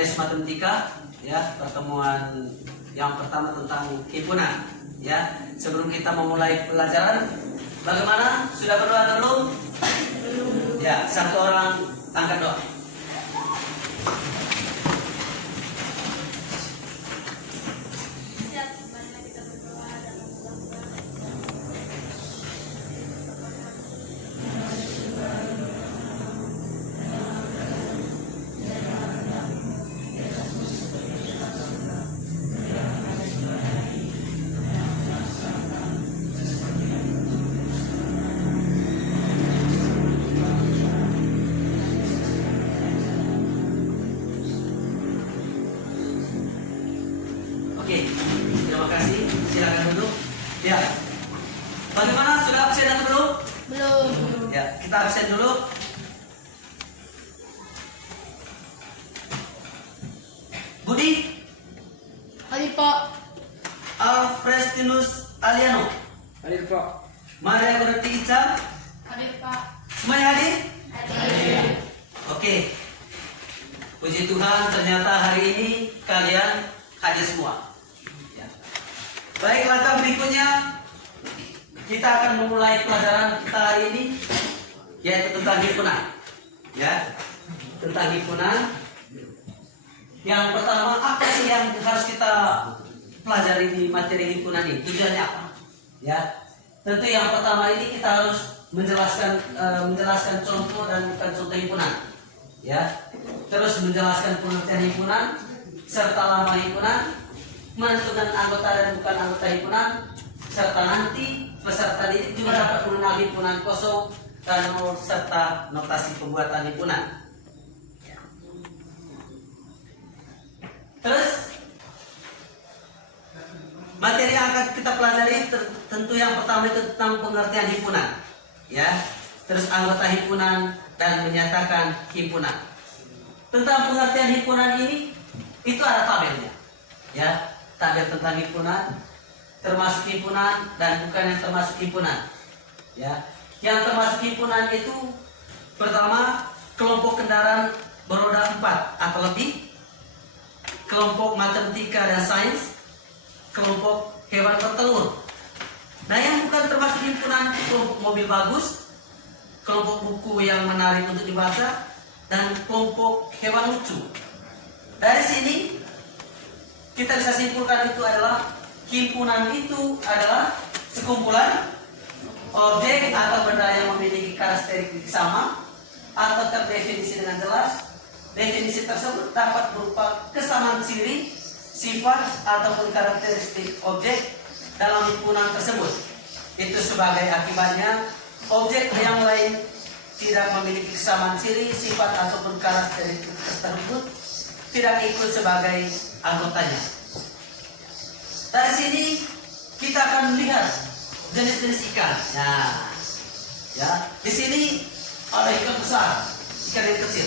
tes matematika ya, pertemuan yang pertama tentang himpunan ya. Sebelum kita memulai pelajaran, bagaimana? Sudah berdoa dulu? Ya, satu orang angkat doa. Oke, terima kasih. Silakan duduk. Ya, bagaimana? Sudah absen atau belum? Belum. Ya, kita absen dulu. Budi, Hadir Pak. Alfrestinus Aliano, Hadir Pak. Maria Goreti Ica, Hadir Pak. semuanya hadir? Hadir. Oke, puji Tuhan ternyata hari ini kalian hadir semua. Ya. Baik, langkah berikutnya kita akan memulai pelajaran kita hari ini, yaitu tentang himpunan. Ya, tentang himpunan. Yang pertama, apa sih yang harus kita pelajari di materi himpunan ini? Tujuannya apa? Ya, tentu yang pertama ini kita harus menjelaskan contoh dan bukan contoh himpunan. Ya, terus menjelaskan pengertian himpunan serta lama himpunan, menentukan anggota dan bukan anggota himpunan, serta nanti peserta didik juga dapat mengenal himpunan kosong dan nol serta notasi pembuatan himpunan. Terus materi yang akan kita pelajari tentu yang pertama itu tentang pengertian himpunan, ya. Terus anggota himpunan dan menyatakan himpunan. Tentang pengertian himpunan ini itu ada tabelnya, ya. Tabel tentang himpunan, termasuk himpunan dan bukan yang termasuk himpunan, ya. Yang termasuk himpunan itu pertama kelompok kendaraan beroda 4 atau lebih, kelompok matematika dan sains, kelompok hewan bertelur. Nah, yang bukan termasuk himpunan kelompok mobil bagus, kelompok buku yang menarik untuk dibaca, dan kelompok hewan lucu. Dari sini kita bisa simpulkan itu adalah himpunan itu adalah sekumpulan objek atau benda yang memiliki karakteristik sama atau terdefinisi dengan jelas. Definisi tersebut dapat berupa kesamaan ciri, sifat, ataupun karakteristik objek dalam himpunan tersebut. Itu sebagai akibatnya objek yang lain tidak memiliki kesamaan ciri, sifat, ataupun karakteristik tersebut tidak ikut sebagai anggotanya. Dari sini kita akan melihat jenis-jenis ikan. Nah, ya, di sini ada ikan besar, ikan yang kecil.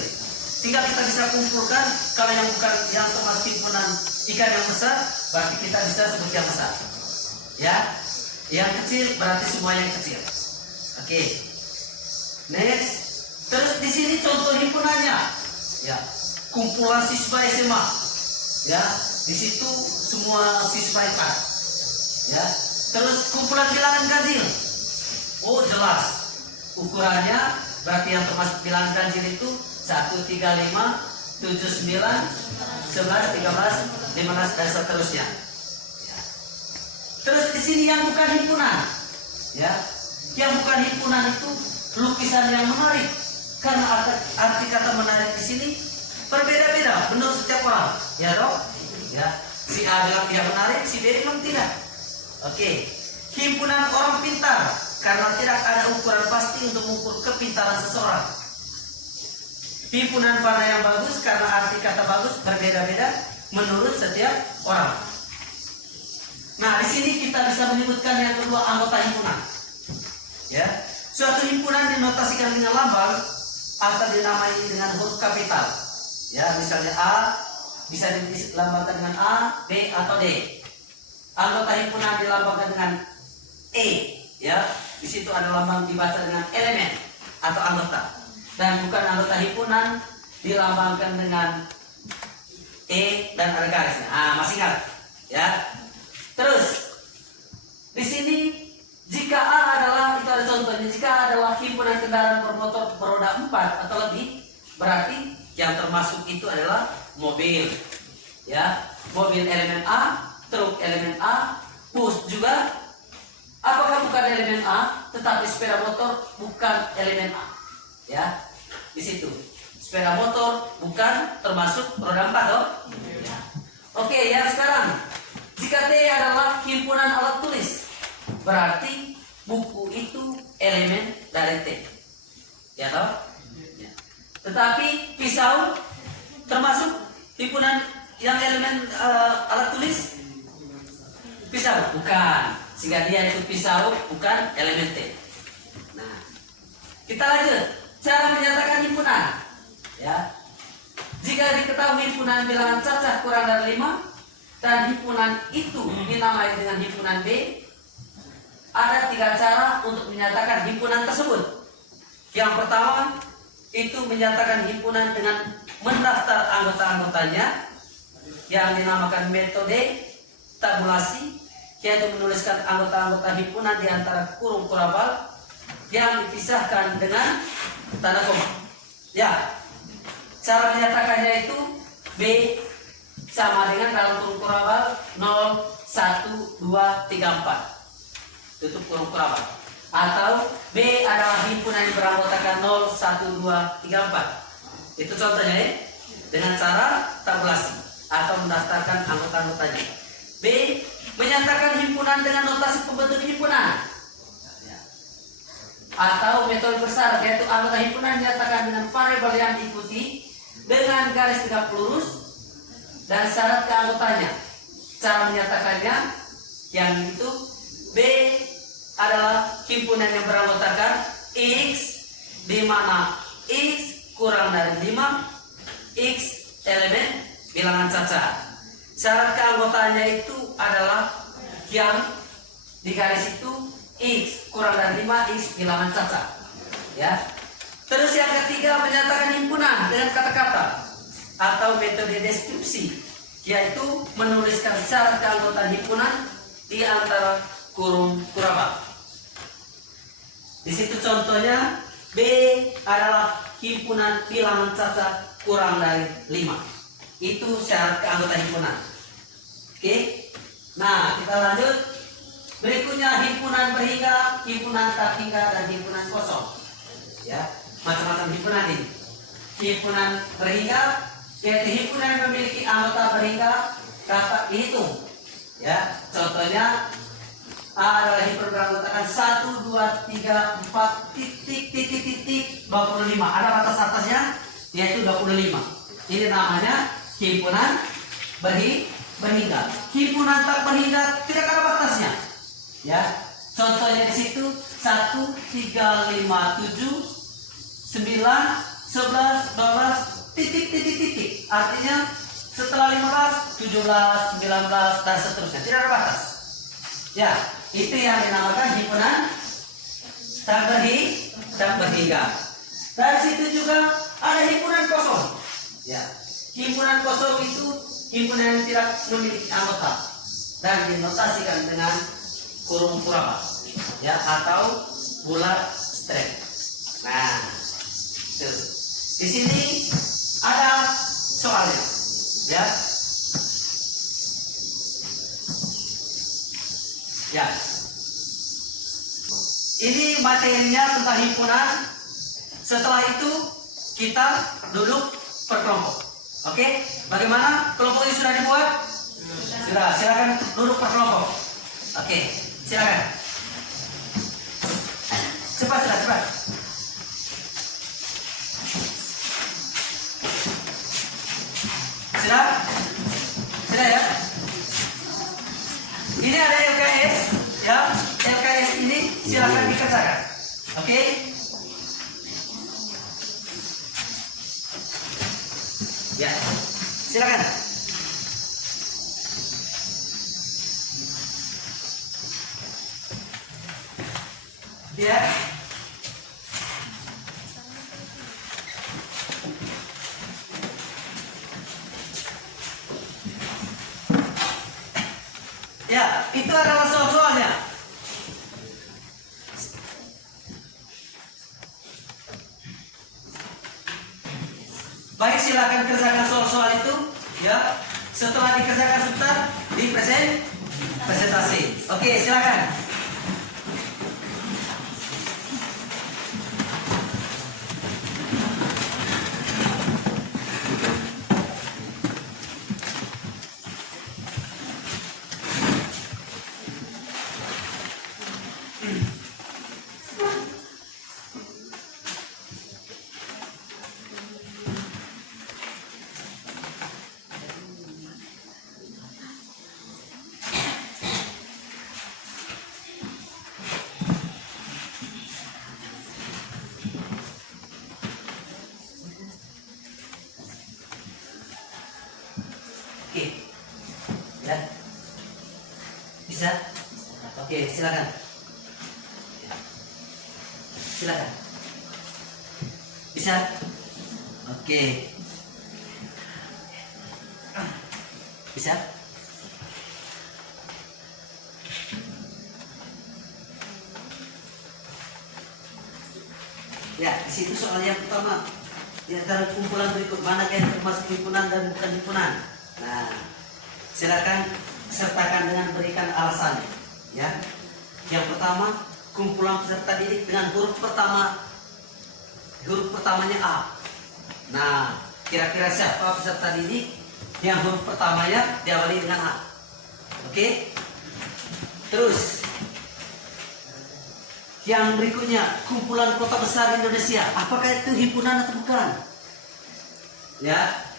Tinggal kita bisa kumpulkan, kalau yang bukan yang termasuk himpunan ikan yang besar, berarti kita bisa sebut yang besar. Ya, yang kecil berarti semua yang kecil. Oke. Next. Terus di sini contoh himpunannya. Ya, kumpulan siswa SMA. Ya, di situ semua siswa IPA. Ya. Terus kumpulan bilangan ganjil. Oh, jelas. Ukurannya berarti yang termasuk bilangan ganjil itu 1, 3, 5, 7, 9, 11, 13, 15 dan seterusnya. Ya. Terus di sini yang bukan himpunan, ya, yang bukan himpunan itu lukisan yang menarik. Karena arti kata menarik di sini berbeda-beda menurut setiap orang, ya dong. Ya, si A bilang tidak menarik, si B bilang tidak. Oke, himpunan orang pintar karena tidak ada ukuran pasti untuk mengukur kepintaran seseorang. Himpunan warna yang bagus karena arti kata bagus berbeda-beda menurut setiap orang. Nah, di sini kita bisa menyebutkan yang kedua, anggota himpunan. Ya, suatu himpunan dinotasikan dengan lambang atau dinamai dengan huruf kapital. Ya, misalnya A bisa dilambangkan dengan A, B atau D. Anggota himpunan dilambangkan dengan E. Ya, di situ ada lambang dibaca dengan elemen atau anggota. Dan bukan anggota himpunan dilambangkan dengan E dan ada garisnya. Masih ingat? Ya. Terus di sini jika A adalah, itu ada contohnya, jika adalah himpunan kendaraan bermotor beroda 4 atau lebih, berarti yang termasuk itu adalah mobil. Ya, mobil elemen A, truk elemen A, bus juga. Apakah bukan elemen A, tetapi sepeda motor bukan elemen A. Ya, di situ. Sepeda motor bukan termasuk roda 4 toh? Ya. Oke, ya sekarang jika T adalah himpunan alat tulis, berarti buku itu elemen dari T. Ya toh? Ya. Tetapi pisau termasuk himpunan yang elemen alat tulis? Pisau bukan. Sehingga dia itu pisau bukan elemen T. Nah, kita lanjut. Cara menyatakan himpunan. Ya. Jika diketahui himpunan bilangan cacah kurang dari 5 dan himpunan itu dinamai dengan himpunan B, ada 3 cara untuk menyatakan himpunan tersebut. Yang pertama, itu menyatakan himpunan dengan mendaftar anggota-anggotanya yang dinamakan metode tabulasi, yaitu menuliskan anggota-anggota himpunan di antara kurung kurabal yang dipisahkan dengan tanda koma. Ya, cara menyatakannya itu B sama dengan dalam kurung kurabal 0, 1, 2, 3, 4. Tutup kurung kurabal. Atau B adalah himpunan yang beranggotakan 0, 1, 2, 3, 4. Itu contohnya ya. Dengan cara tabulasi atau mendaftarkan anggota-anggotanya. B menyatakan himpunan dengan notasi pembentuk himpunan. Atau metode besar, yaitu anggota himpunan dinyatakan dengan variabel yang diikuti dengan garis tegak lurus dan syarat keanggotanya. Cara menyatakannya yang itu B adalah himpunan yang beranggotakan X, di mana X kurang dari 5, X elemen bilangan cacat. Syarat keanggotanya itu adalah yang di garis itu X kurang dari 5, X bilangan cacat. Ya. Terus yang ketiga menyatakan himpunan dengan kata-kata atau metode deskripsi, yaitu menuliskan syarat keanggotaan himpunan di antara kurung kurabal. Di situ contohnya B adalah himpunan bilangan cacat kurang dari 5. Itu syarat keanggotaan himpunan. Oke. Nah, kita lanjut. Berikutnya himpunan berhingga, himpunan tak hingga, dan himpunan kosong. Ya, macam-macam himpunan ini. Himpunan berhingga, yaitu himpunan yang memiliki anggota berhingga dapat dihitung. Ya, contohnya A adalah himpunan beranggotakan 1, 2, 3, 4, titik, 25. Ada batas atasnya, yaitu 25. Ini namanya himpunan berhingga. Himpunan tak berhingga tidak ada batasnya. Ya, contohnya di situ 1, 3, 5, 7, 9, 11, 12, titik. Artinya setelah 15, 17, 19 dan seterusnya. Tidak ada batas. Ya, itu yang dinamakan himpunan tak berhingga. Dari situ juga ada himpunan kosong. Ya, himpunan kosong itu himpunan yang tidak memiliki anggota dan dinotasikan dengan kurung kurabal, ya, atau bulat straight. Nah, tuh. Di sini ada soalnya, ya. Ya. Ini materinya tentang himpunan. Setelah itu kita duduk per kelompok. Oke? Bagaimana? Kelompok ini sudah dibuat? Sudah. Silakan duduk per kelompok. Oke. Silakan. Cepat. Sudah ya. Ini ada LKS, ya. LKS ini silakan dikerjakan. Oke. Ya. Silakan. Ya. Baik, silakan kerjakan soal-soal itu ya. Setelah dikerjakan sebentar presentasi. Oke, silakan. Oke, ya, bisa. Oke, silakan. Silakan. Bisa. Oke. Bisa. Ya, di situ soal yang pertama. Di antara kumpulan berikut mana yang termasuk himpunan dan bukan himpunan? Nah, silakan sertakan dengan berikan alasannya. Ya, yang pertama kumpulan peserta didik dengan huruf pertamanya A. Nah, kira-kira siapa peserta didik yang huruf pertamanya diawali dengan A? Oke. Terus yang berikutnya kumpulan kota besar Indonesia. Apakah itu himpunan atau bukan? Ya.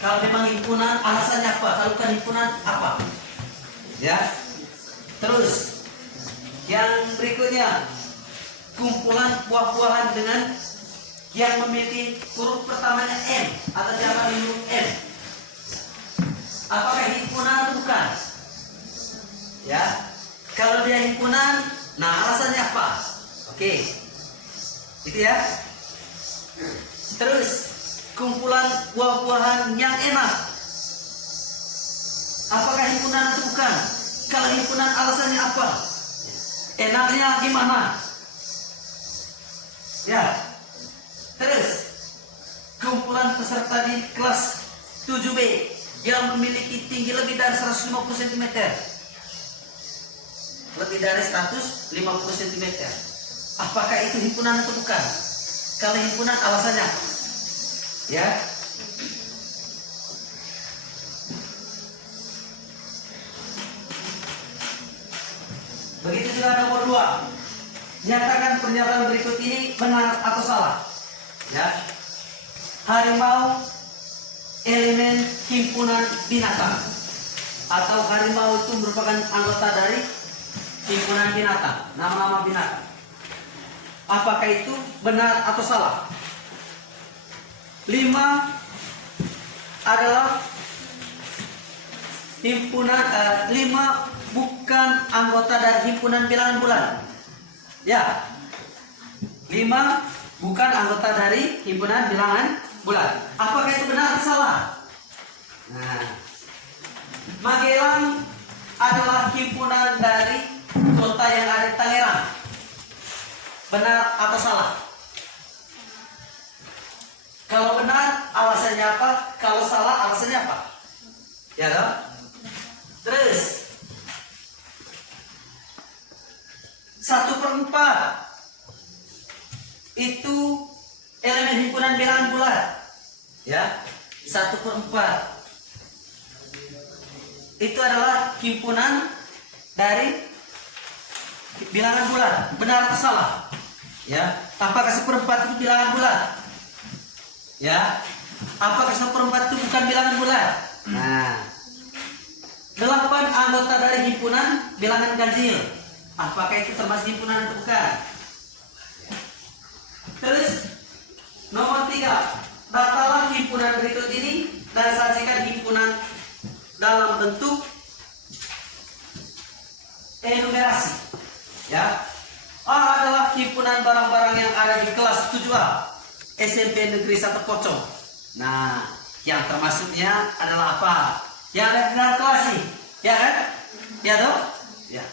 Kalau memang himpunan, alasannya apa? Kalau bukan himpunan, apa? Ya. Terus yang berikutnya kumpulan buah-buahan dengan yang memiliki huruf pertamanya M atau diawali huruf M. Apakah himpunan atau bukan? Ya. Kalau dia himpunan, nah alasannya apa? Oke. Itu ya. Terus kumpulan buah-buahan yang enak. Apakah himpunan atau bukan? Kalau himpunan alasannya apa? Enaknya gimana? Ya. Terus kumpulan peserta di kelas 7B yang memiliki tinggi lebih dari 150 cm. Lebih dari 150 cm. Apakah itu himpunan atau bukan? Kalau himpunan alasannya apa? Ya. Begitu juga nomor 2. Nyatakan pernyataan berikut ini benar atau salah. Ya. Harimau elemen himpunan binatang atau harimau itu merupakan anggota dari himpunan binatang, nama-nama binatang. Apakah itu benar atau salah? 5 adalah himpunan 5 bukan anggota dari himpunan bilangan bulan. Ya. 5 bukan anggota dari himpunan bilangan bulan. Apakah itu benar atau salah? Nah, Magelang adalah himpunan dari kota yang ada di Tangerang. Benar atau salah? Kalau benar, alasannya apa? Kalau salah, alasannya apa? Ya toh? Terus 1/4 itu elemen himpunan bilangan bulan. Ya, 1/4 itu adalah himpunan dari bilangan bulan. Benar atau salah? Ya, apakah 1/4 itu bilangan bulan? Ya, apakah 1/4 itu bukan bilangan bulan? Nah, 8 anggota dari himpunan bilangan ganjil. Apakah itu termasuk himpunan atau bukan? Terus nomor 3, datalah himpunan berikut ini dan sajikan himpunan dalam bentuk enumerasi. Ya, A adalah himpunan barang-barang yang ada di kelas 7A SMP Negeri 1 Pocong. Nah, yang termasuknya adalah apa? Yang ada di dalam kelas ini, ya kan? Ya toh? Ya.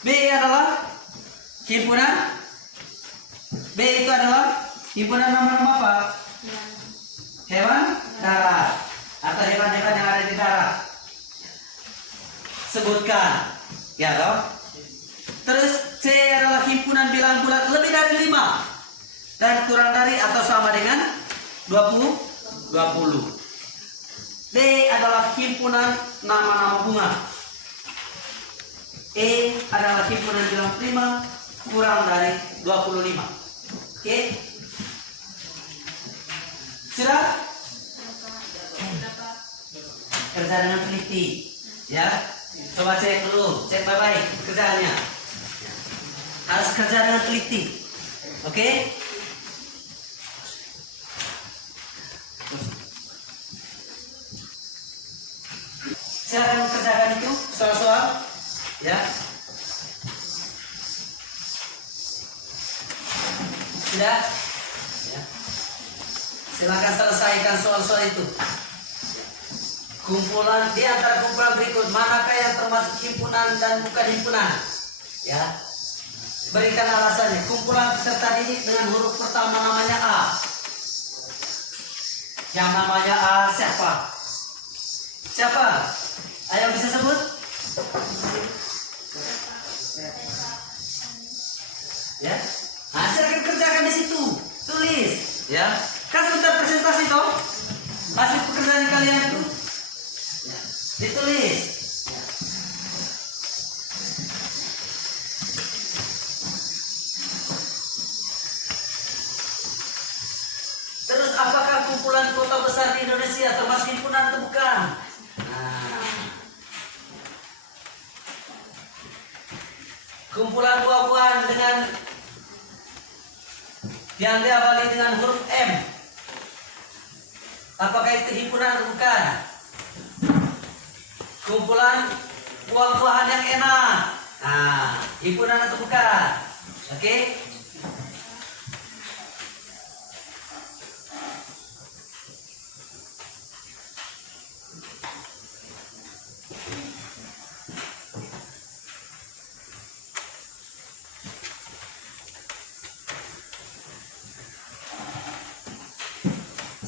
B adalah himpunan B itu adalah himpunan nama-nama apa? Hewan darat atau hewan-hewan yang ada di darat. Sebutkan, ya toh. Terus C adalah himpunan bilangan bulat lebih dari 5 dan kurang dari atau sama dengan 20. D adalah himpunan nama-nama bunga. E adalah himpunan bilangan prima kurang dari 25. Oke? Sudah? Kerja dengan teliti, ya. Coba cek dulu, cek baik-baik kerjaannya. Harus kerja dengan teliti, oke? Silakan kerjakan itu soal-soal, ya. Sudah? Ya. Silakan selesaikan soal-soal itu. Kumpulan di antara kumpulan berikut manakah yang termasuk himpunan dan bukan himpunan? Ya. Berikan alasannya. Kumpulan peserta didik dengan huruf pertama namanya A. Yang namanya A siapa? Siapa? Ayo bisa sebut? Ya. Nah, silakan kerjakan di situ. Tulis, ya. Kan sudah presentasi toh? Hasil pekerjaan kalian itu. Ya. Ditulis. Ya. Terus apakah kumpulan kota besar di Indonesia termasuk himpunan atau bukan? Nah. Kumpulan buah-buahan dengan yang diawali dengan huruf M. Apakah itu himpunan atau bukan? Kumpulan buah-buahan yang enak. Nah, himpunan atau bukan? Oke?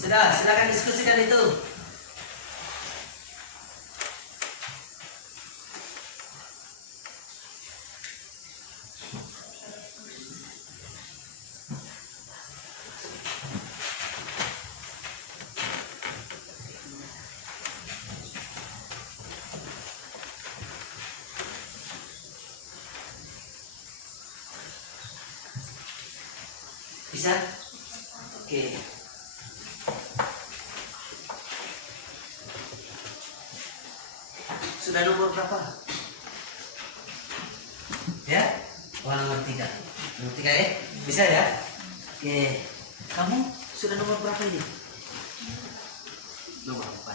Sudah, silakan diskusikan itu. Bisa? Oke. Sudah nomor berapa? Ya? Oh, nomor 3. Nomor 3 ya? Bisa ya? Oke. Kamu sudah nomor berapa ini? Nomor 4.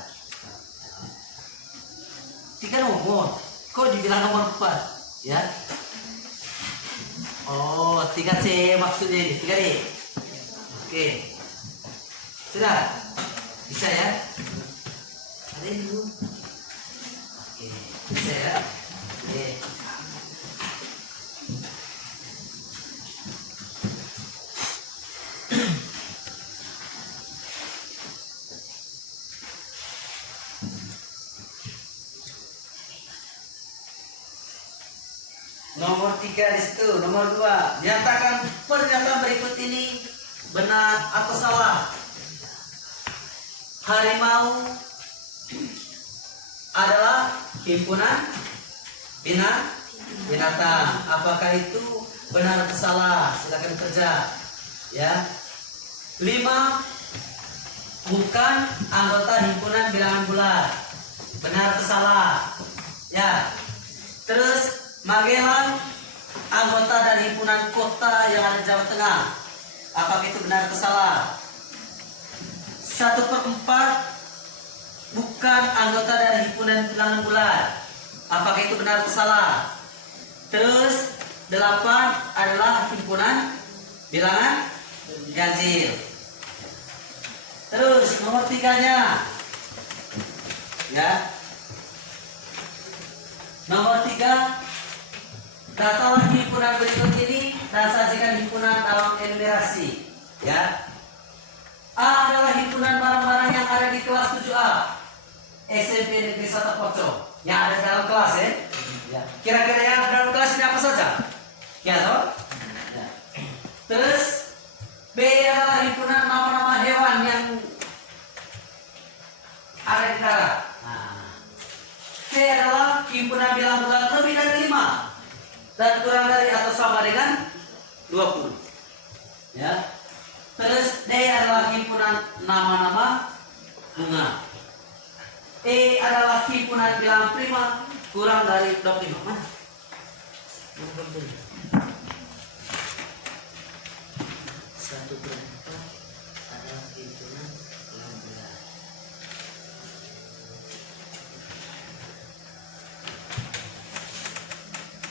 3 nomor. Kok dibilang nomor 4? Ya? Oh, 3C maksudnya ini. 3D. Oke. Sudah? Bisa ya? Ada yang belum? Oke. Bisa ya? Oke. Nomor 3 di situ, nomor 2. Nyatakan pernyataan berikut ini benar atau salah. Harimau adalah himpunan binatang. Apakah itu benar atau salah? Silakan kerja. Ya. 5. Bukan anggota himpunan bilangan bulat. Benar atau salah? Ya. Terus Magelang anggota dari himpunan kota yang ada di Jawa Tengah. Apakah itu benar atau salah? 1/4 bukan anggota dari himpunan bilangan bulat. Apakah itu benar atau salah? Terus 8 adalah himpunan bilangan ganjil. Terus nomor 3-nya. Ya. Nomor 3, datalah himpunan berikut ini dan sajikan himpunan dalam enumerasi. SMP Negeri 1 Poco yang ada dalam kelas ya. Ya. Kira-kira yang ada dalam kelas ini apa saja? Ya toh? Ya. Terus B adalah himpunan nama-nama hewan yang ada di darat. Nah. C adalah himpunan bilang bulan lebih dari 5 dan kurang dari atau sama dengan 20. Ya. Terus D adalah himpunan nama-nama bunga. E adalah himpunan bilangan prima kurang dari 25. Mana? Satu berapa adalah himpunan bilangan bulan.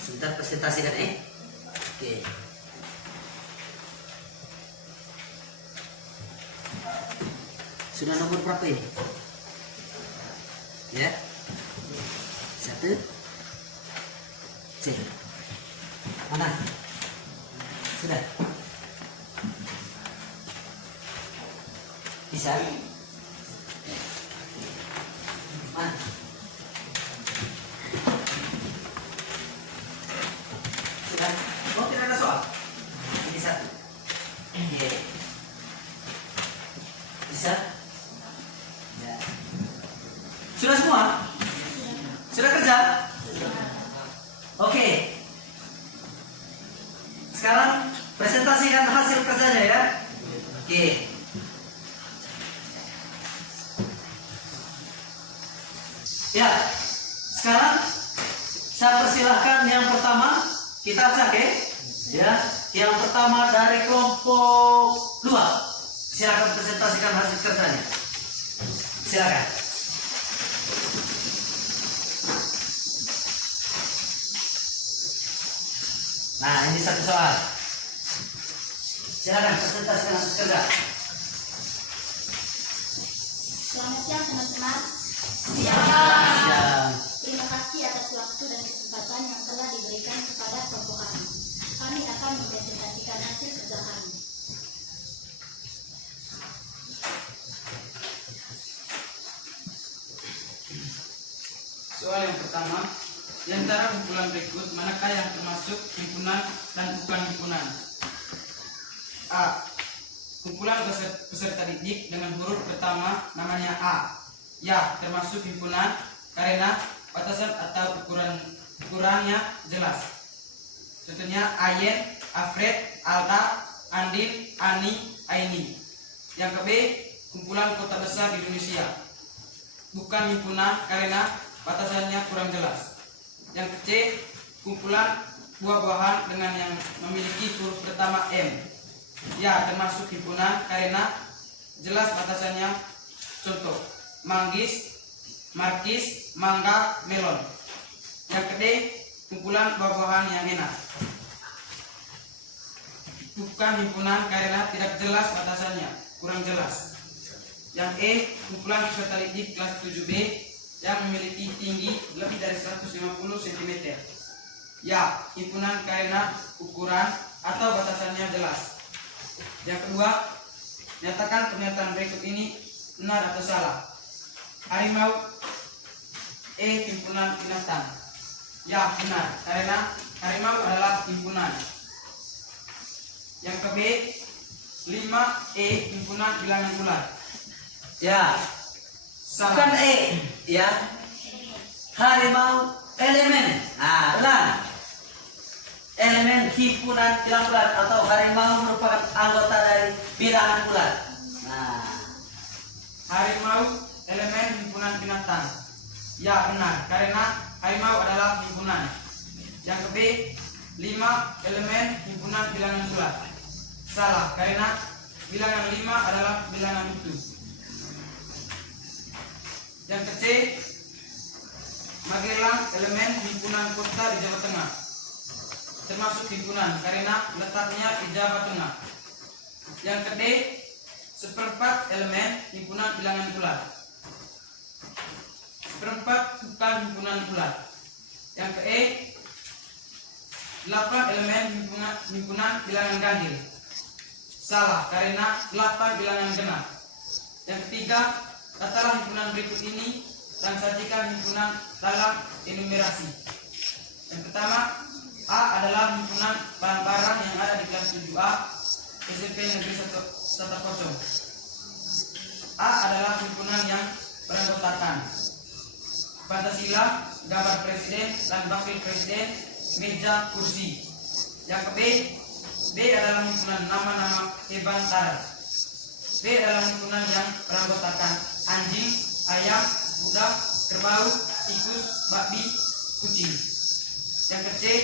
Sebentar presentasikan Oke. Sudah nomor berapa ini? Ya. 1 C. Mana? Sudah. Bisa? Mana? Sudah. Oh, tidak ada soal. Ini 1. Oke. Bisa? Ya. Sudah semua? Sudah kerja? Oke. Sekarang presentasikan hasil kerjanya ya. Oke. Ya. Sekarang saya persilahkan yang pertama kita cek ya. Yang pertama dari kelompok 2. Silakan presentasikan hasil kerjanya. Silakan. Nah, ini satu soal. Silakan presentasikan hasil kerja. Selamat siang teman-teman. Siang. Terima kasih atas waktu dan kesempatan yang telah diberikan kepada kelompok kami. Kami akan mempresentasikan hasil kerja kami. Soal yang pertama, di antara kumpulan berikut manakah yang termasuk himpunan dan bukan himpunan? A. Kumpulan peserta didik dengan huruf pertama namanya A. Ya, termasuk himpunan karena batasan atau ukurannya jelas. Contohnya Ayen, Afred, Alda, Andin, Ani, Aini. Yang ke B, kumpulan kota besar di Indonesia. Bukan himpunan karena batasannya kurang jelas. Yang ke C, kumpulan buah-buahan dengan yang memiliki huruf pertama M. Ya, termasuk himpunan karena jelas batasannya. Contoh, manggis, markis, mangga, melon. Yang ke D, kumpulan buah-buahan yang enak. Bukan himpunan karena tidak jelas batasannya, kurang jelas. Yang E, kumpulan peserta didik kelas 7B yang memiliki tinggi lebih dari 150 cm. Ya, himpunan karena ukuran atau batasannya jelas. Yang kedua, nyatakan pernyataan berikut ini benar atau salah. Harimau E, himpunan binatang. Ya, benar, karena harimau adalah himpunan. Yang ke B, 5E, himpunan bilangan ular. Ya. Bukan Salah. E, ya. Harimau elemen. Nah, ulang. Elemen himpunan bilangan bulat atau harimau merupakan anggota dari bilangan bulat. Nah, Harimau elemen himpunan binatang. Ya, benar, karena harimau adalah himpunan. Yang ke B, 5 elemen himpunan bilangan bulat. Salah, karena bilangan 5 adalah bilangan utuh. Yang ke C, Magelang elemen himpunan kota di Jawa Tengah. Termasuk himpunan karena letaknya di Jawa Tengah. Yang ke D, seperempat elemen himpunan bilangan bulat. Seperempat bukan himpunan bulat. Yang ke E, 8 elemen himpunan bilangan ganjil. Salah, karena 8 bilangan genap. Yang ketiga, katalah himpunan berikut ini dan sajikan himpunan dalam enumerasi. Yang pertama, A adalah himpunan barang-barang yang ada di kelas 7A SMP Negeri 10. A adalah himpunan yang beranggotakan Pancasila, gambar presiden dan wakil presiden, meja, kursi. Yang ke B adalah himpunan nama-nama hewan darat. B adalah himpunan yang beranggotakan anjing, ayam, budak, kerbau, tikus, babi, kucing. Yang ke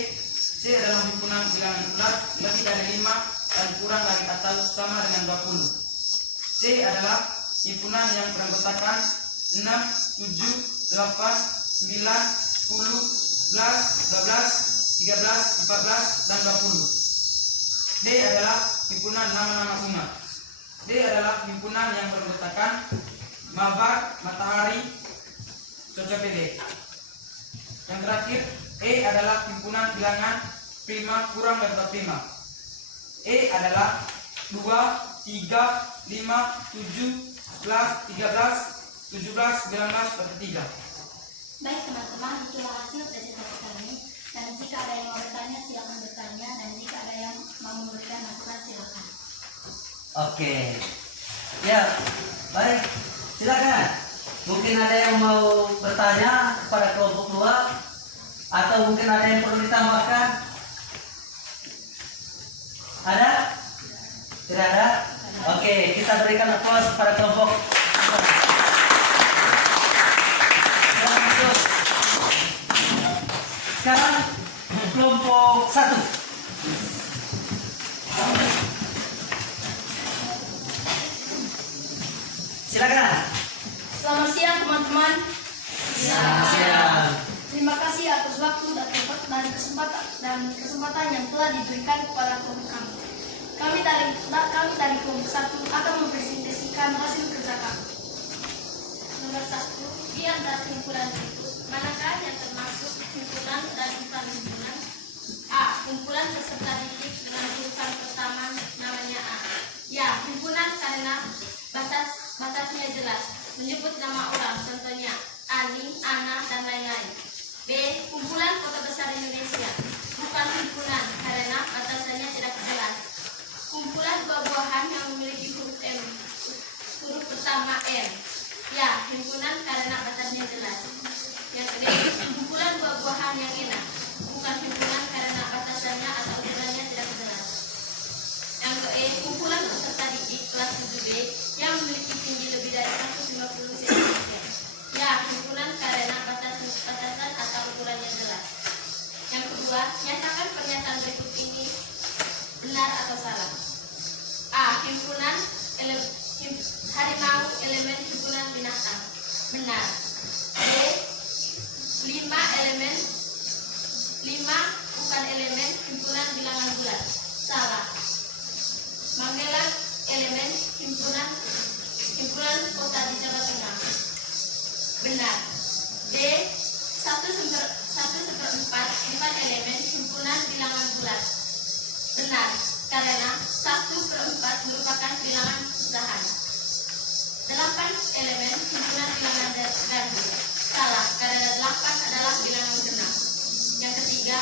C adalah himpunan bilangan bulat lebih dari 5 dan kurang dari atau sama dengan 20. C adalah himpunan yang beranggotakan 6, 7, 8, 9, 10, 11, 12, 13, 14, dan 20. D adalah himpunan nama-nama umat. D adalah himpunan yang beranggotakan Mabar, Matahari, Socopede. Yang terakhir, E adalah himpunan bilangan prima kurang dari prima. E adalah 2, 3, 5, 7, 11, 13, 17, 19, 23. Baik teman-teman, itulah hasil presentasi kami. Dan jika ada yang mau bertanya, silakan bertanya. Dan jika ada yang mau memberikan masukan, silakan. Oke. Ya, baik. Silakan. Mungkin ada yang mau bertanya kepada kelompok 2 atau mungkin ada yang perlu ditambahkan? Ada? Tidak ada? Oke, kita berikan aplaus kepada kelompok. Sekarang kelompok 1. Silakan. Selamat siang teman-teman. Siap. Terima kasih atas waktu dan tempat dan kesempatan yang telah diberikan kepada kelompok kami. Kami dari kelompok 1 akan mempresentasikan hasil kerja kami. Nomor 1, di antara himpunan berikut, manakah yang termasuk himpunan dan bukan himpunan? A. Kumpulan peserta didik dengan urutan pertama namanya A. Ya, himpunan karena batasnya jelas, menyebut nama orang, contohnya Ani, Ana, dan lain-lain. B. Kumpulan kota besar Indonesia, bukan himpunan karena batasannya tidak jelas. Kumpulan buah-buahan yang memiliki huruf M, huruf pertama M. Ya, himpunan karena batasnya jelas. Yang kedua, kumpulan buah-buahan yang enak, bukan himpunan karena batasannya atau ukurannya tidak jelas. Yang ke kumpulan peserta didik kelas 7B yang memiliki tinggi lebih dari 150 cm. Ya, himpunan karena batasan atau ukurannya jelas. Yang kedua, nyatakan pernyataan berikut ini benar atau salah. A. Himpunan harimau elemen himpunan binatang. Benar. B. 5 bukan elemen himpunan bilangan bulat. Salah. Magelang elemen himpunan kota di Jawa Tengah. Benar. D. 1/4 bukan elemen himpunan bilangan bulat. Benar, karena 1/4 merupakan bilangan pecahan. 8 elemen himpunan bilangan ganjil. Salah, karena 8 adalah bilangan genap. Yang ketiga,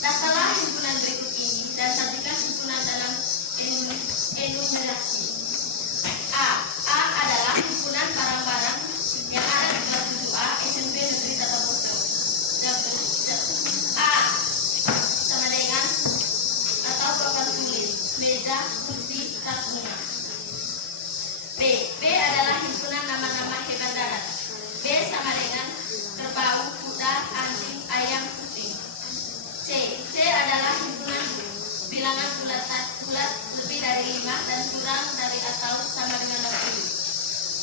daftarlah himpunan berikut ini dan sajikan himpunan dalam enumerasi. A adalah himpunan barang-barang yang ada di kelas 7A SMP Negeri 10. A sama dengan atau papan tulis, meja, kursi, tas bunga. B adalah himpunan nama-nama hewan darat. B sama dengan kerbau, kuda, anjing, ayam, kucing. C adalah himpunan bilangan bulat lebih dari 5 dan kurang dari atau sama dengan 20.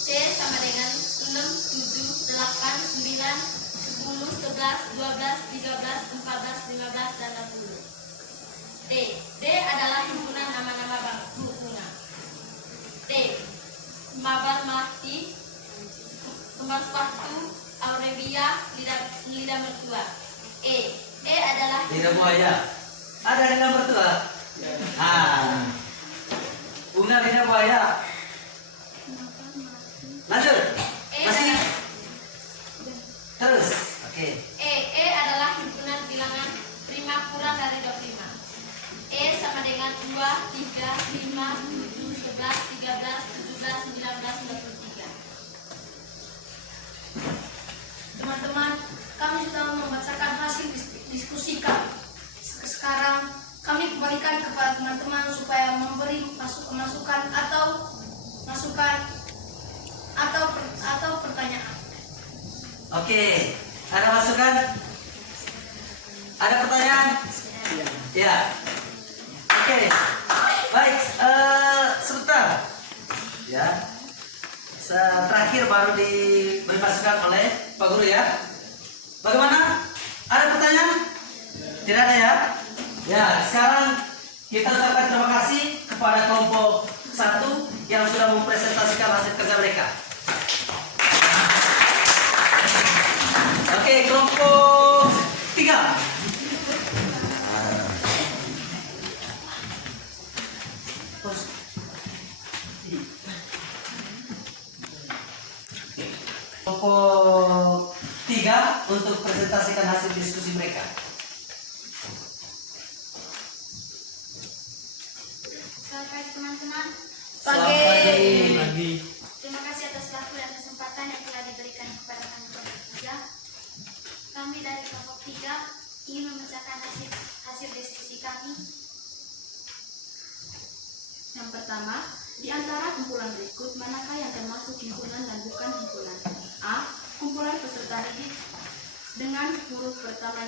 C sama dengan 6, 7, 8, 9, 10, 11, 12, 13, 14, 15, dan 20. D adalah himpunan nama-nama bunga. D. Mabar Mahti, kembang sepatu, Aurelia, lidah mertua. E adalah Lidah buaya. Ada lidah mertua? Bunga lidah buaya. Lanjut. E Masih? adalah Terus, oke. E adalah himpunan bilangan prima kurang dari 25. E sama dengan 2, 3, 5, 7, 11, 13, 17, 19, 23. Teman-teman, kami sudah membacakan hasil diskusi kami. Sekarang kami kembalikan kepada teman-teman supaya memberi masukan atau pertanyaan. Oke, ada masukan? Ada pertanyaan? Ya. Oke. Baik, sebentar. Ya. Terakhir baru diberi masukan oleh Pak Guru ya. Bagaimana? Ada pertanyaan? Tidak ada ya? Ya, sekarang kita ucapkan terima kasih kepada kelompok 1 yang sudah mempresentasikan hasil kerja mereka. Oke, kelompok 3. Kelompok 3 untuk presentasikan hasil diskusi mereka. Selamat pagi teman-teman. Pagi. Terima kasih atas waktu dan kesempatan yang telah diberikan kepada kami kelompok 3. Kami dari kelompok 3 ingin membacakan hasil diskusi kami. Yang pertama, di antara kumpulan berikut, manakah yang termasuk himpunan dan bukan himpunan? A. Kumpulan peserta didik dengan huruf pertama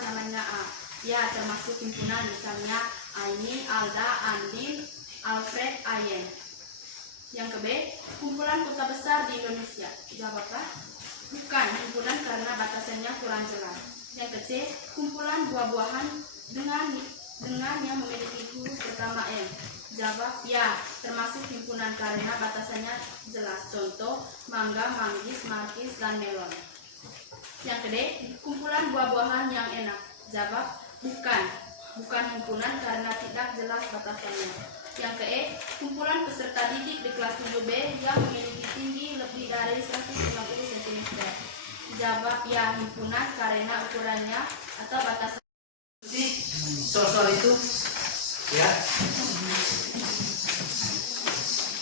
namanya A. Ya, termasuk himpunan, misalnya Aini, Alda, Andin, Alfred, Ayen. Yang ke B, kumpulan kota besar di Indonesia. Jawablah, bukan himpunan karena batasannya kurang jelas. Yang ke C, kumpulan buah-buahan dengan yang memiliki huruf pertama M. Jawab, ya, termasuk himpunan karena batasannya jelas. Contoh, mangga, manggis, markis, dan melon. Yang ke D, kumpulan buah-buahan yang enak. Jawab, bukan himpunan karena tidak jelas batasannya. Yang ke E, kumpulan peserta didik di kelas 7B yang memiliki tinggi lebih dari 150 cm. Jawab, ya, himpunan karena ukurannya atau batasan. Soal-soal itu ya,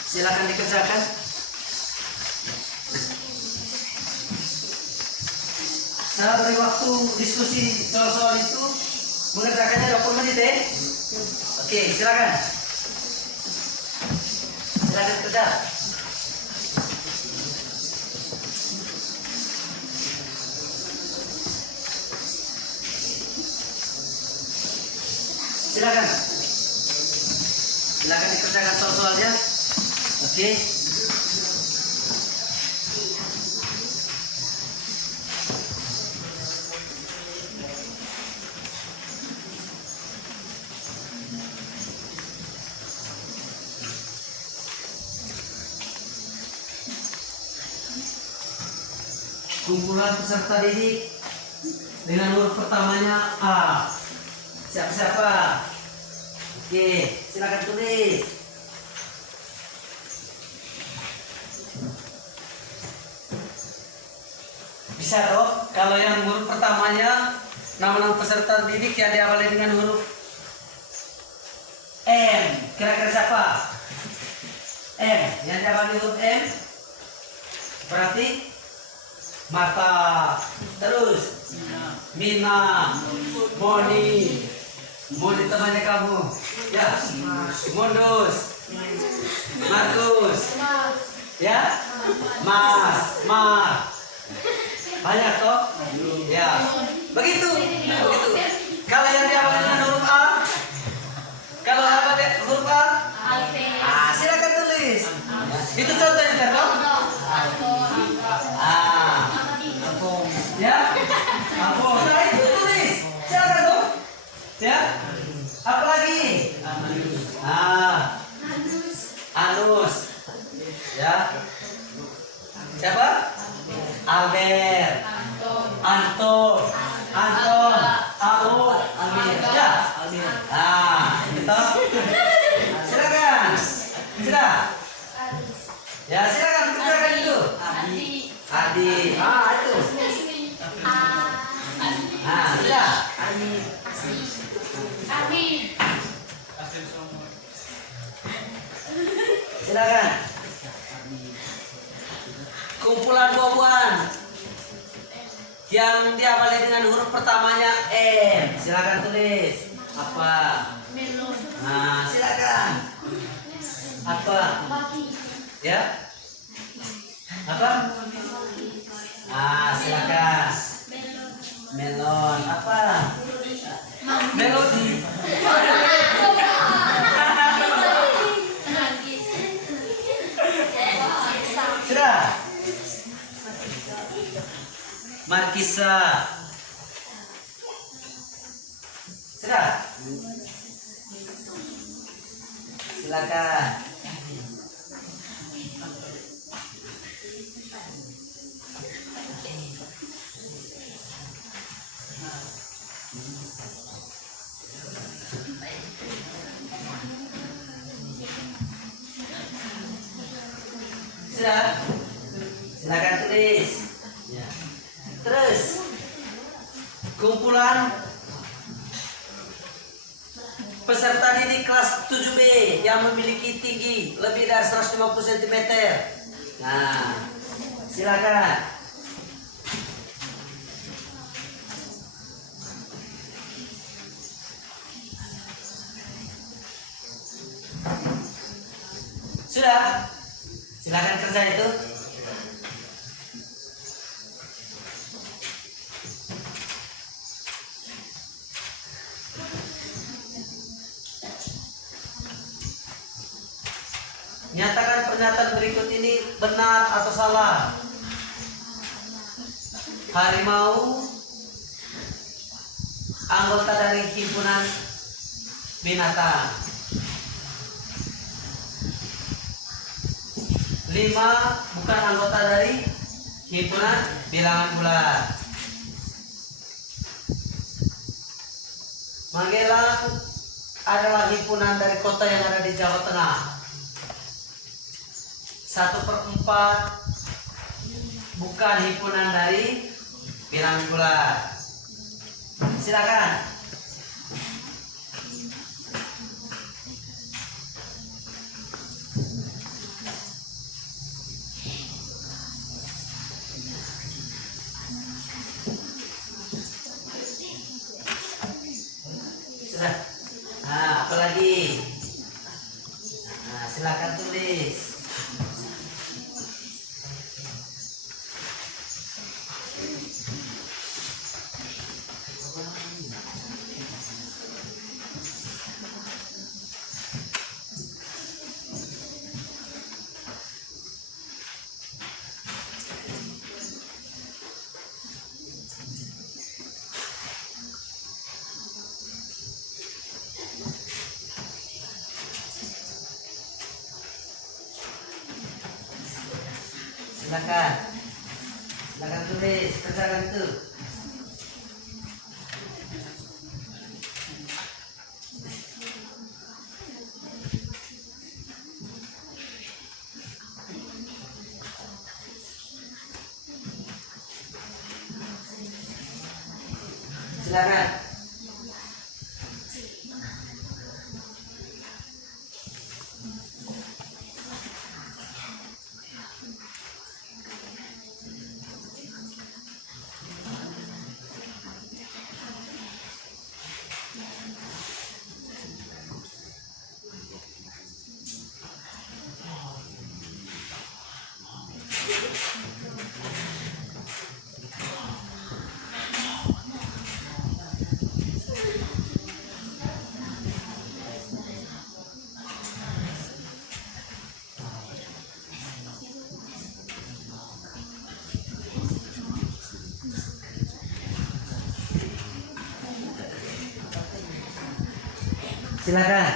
silakan dikerjakan. Saya beri waktu diskusi soal-soal itu mengerjakannya 20 menit ya. Oke, silakan. Silakan kerja. Silakan. Silakan dikerjakan soal-soalnya. Oke. Kumpulan peserta didik dengan huruf pertamanya A. Siapa? Oke, silakan tulis. Bisa dong, kalau yang huruf pertamanya nama-nama peserta didik yang diawali dengan huruf M. Kira-kira siapa? M. Yang diawali huruf M berarti Marta. Terus Mina, Moni temannya kamu ya, Mundus, Markus ya, Mas, banyak toh ya, begitu. Kalau yang diawali dengan huruf A, kalau apa huruf A, silakan tulis. Itu contohnya kan toh. Ya, nah itu tulis. Silakan toh. Ya, apa lagi? Anus. Ya. Siapa? Albert. Anton. kumpulan buah-buahan yang diawali dengan huruf pertamanya M. Silakan tulis. Apa? Melon. Nah, silakan. Apa? Bagi. Ya? Apa? Ah, silakan. Melon. Apa? Melodi. Sudah. Markisa. Sudah. Silakan. Sudah. Silakan tulis. Ya. Terus kumpulan peserta didik kelas 7B yang memiliki tinggi lebih dari 150 cm. Nah, silakan. Sudah? Silakan kerja itu. Nyatakan pernyataan berikut ini benar atau salah. Harimau anggota dari himpunan binatang. 5 bukan anggota dari himpunan bilangan bulat. Magelang adalah himpunan dari kota yang ada di Jawa Tengah. 1/4 bukan himpunan dari bilangan bulat. Silakan. Sudah. Nah, apalagi? Nah, silakan tulis. Silakan. Silakan tulis, kerjakan itu. Silakan. Silakan.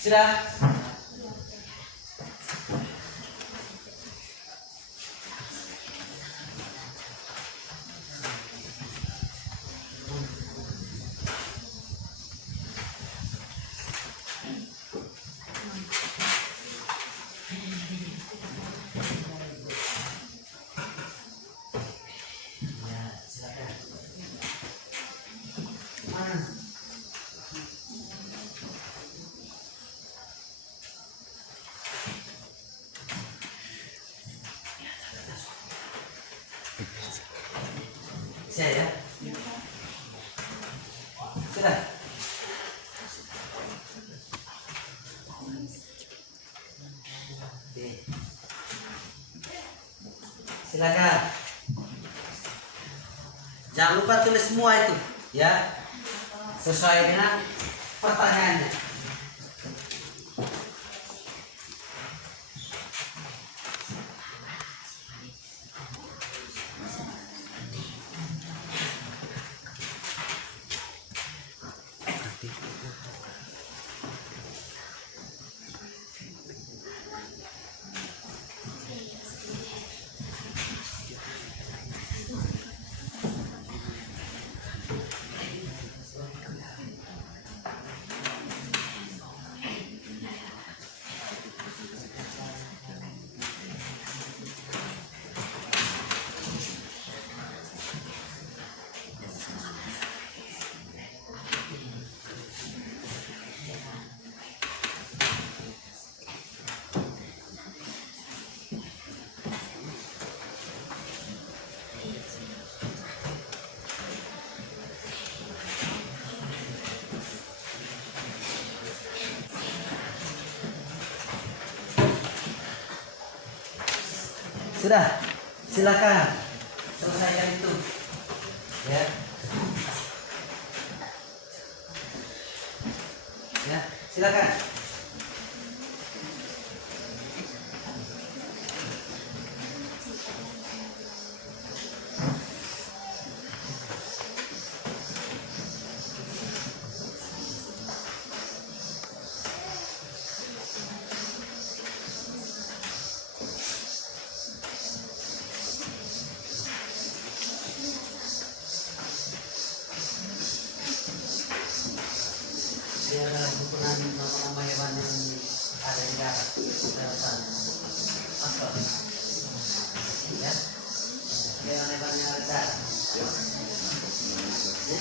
Sudah? Ya, silakan. Mana? Saya ya. Sudah. Oke. Silakan. Jangan lupa tulis semua itu, ya. Sesuai dengan pertanyaannya. Sudah, silakan selesaikan itu, ya. Ya, silakan. Dia adalah kumpulan nama-nama hewan yang ada di darat, daratan. Apa? Ya, hewan-hewan yang ada di darat. Ya.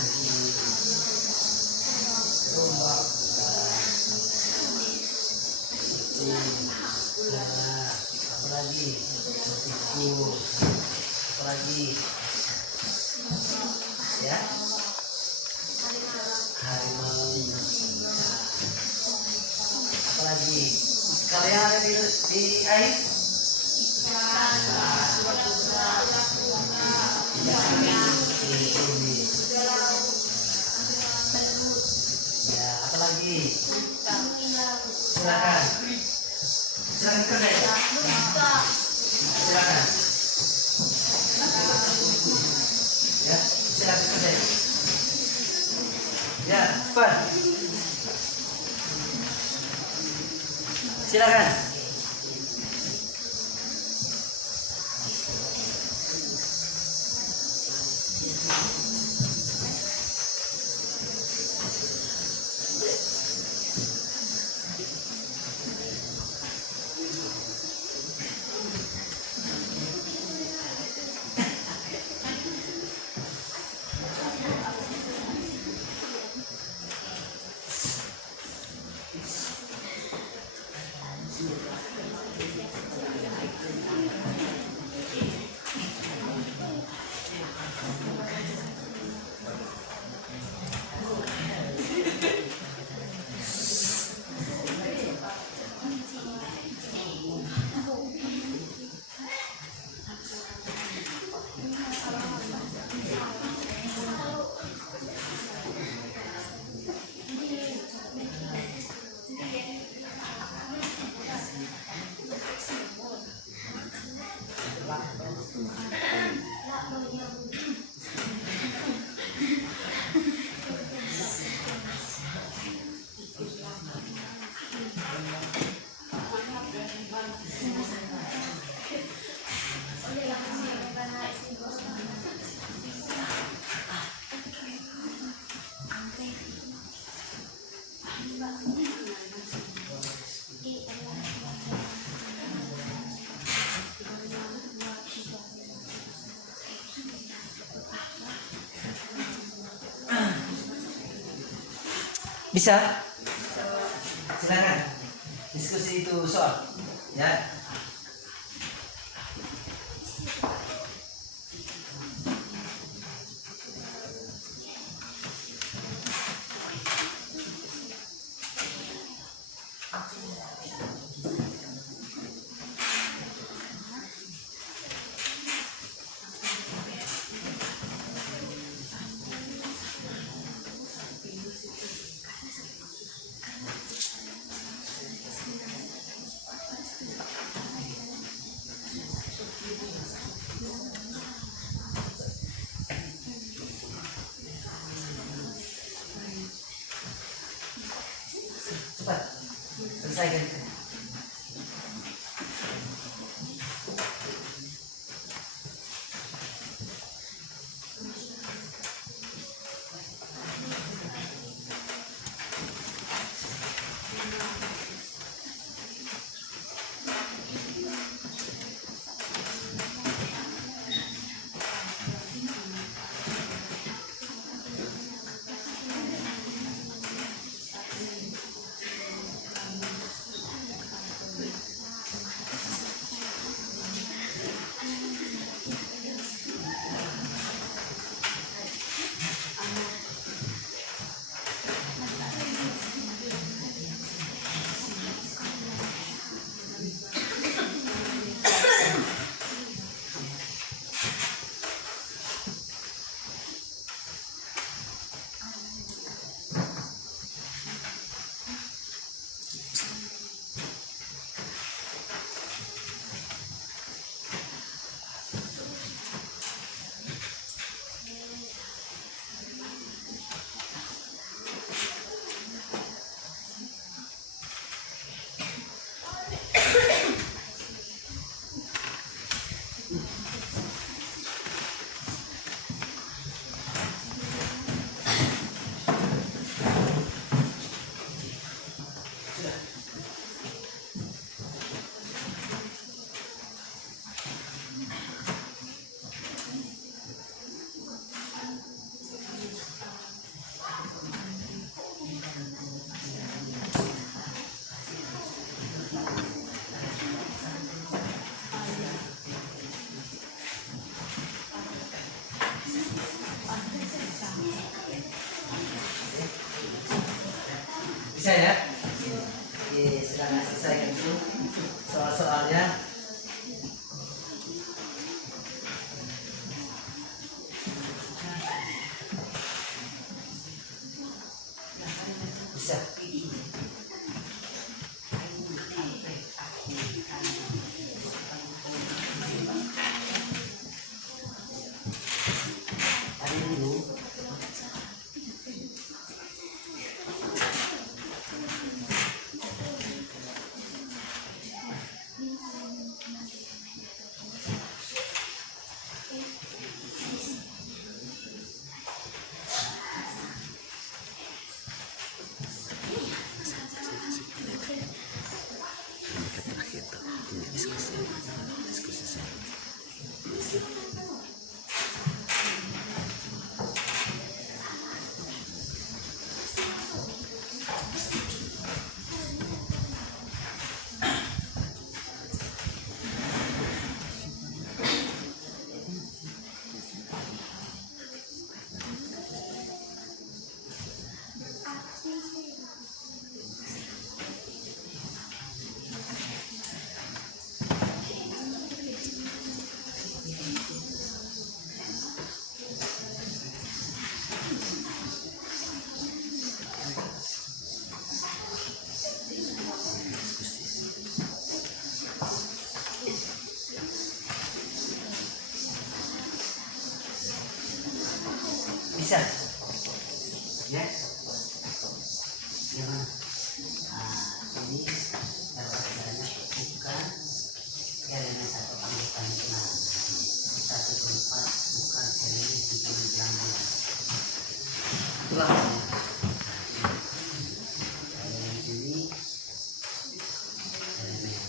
Anjing, domba, kucing, apa lagi? Tikus, apa lagi? Ya. Harimau, apalagi kalau yang ada di air ya, apalagi silakan silakan kerja silakan ya silakan kerja. Ya, cepat. Silakan. Bisa? Silakan. Diskusi itu soal. Ya. Cepat. Selesaikan. Bisa ya? Oke, silakan selesaikan dulu soal-soalnya. Bisa. Tadi dulu. Bisa. Ya. Gimana? Ini dapat banyak bukan elemen atau anggapan benar. Satu tempat bukan elemen untuk jambul. Itulah. Elemen ini elemen.